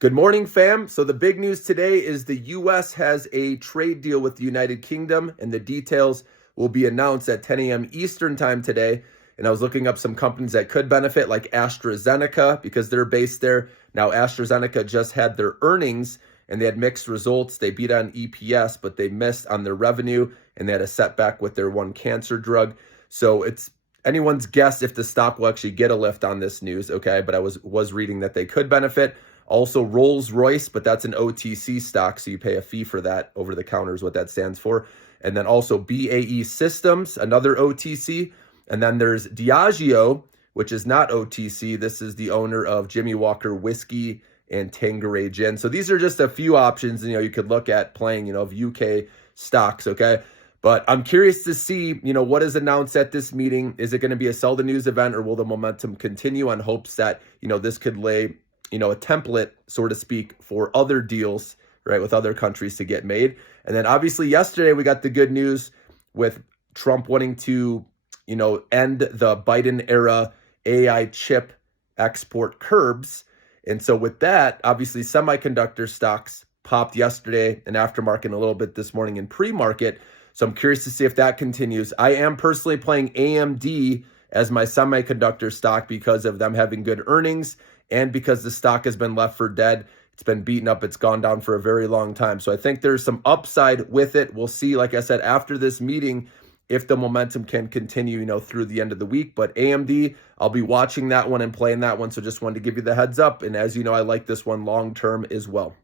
Good morning, fam. So the big news today is the U.S. has a trade deal with the United Kingdom, and the details will be announced at 10 a.m. Eastern time today. And I was looking up some companies that could benefit, like AstraZeneca, because they're based there. Now, AstraZeneca just had their earnings, and they had mixed results. They beat on EPS, but they missed on their revenue, and they had a setback with their one cancer drug. So it's anyone's guess if the stock will actually get a lift on this news, okay? But I was reading that they could benefit. Also, Rolls-Royce, but that's an OTC stock, so you pay a fee for that. Over the counter is what that stands for. And then also BAE Systems, another OTC. And then there's Diageo, which is not OTC. This is the owner of Jimmy Walker Whiskey and Tanqueray Gin. So these are just a few options, you could look at playing, of UK stocks, okay? But I'm curious to see, what is announced at this meeting. Is it going to be a sell the news event, or will the momentum continue on hopes that, this could lay a template, so to speak, for other deals, right, with other countries to get made. And then obviously yesterday we got the good news with Trump wanting to, end the Biden era AI chip export curbs. And so with that, obviously semiconductor stocks popped yesterday and aftermarket a little bit this morning in pre-market. So I'm curious to see if that continues. I am personally playing AMD as my semiconductor stock because of them having good earnings and because the stock has been left for dead. It's been beaten up. It's gone down for a very long time. So I think there's some upside with it. We'll see, like I said, after this meeting, if the momentum can continue, through the end of the week. But AMD, I'll be watching that one and playing that one. So just wanted to give you the heads up. And as you know, I like this one long term as well.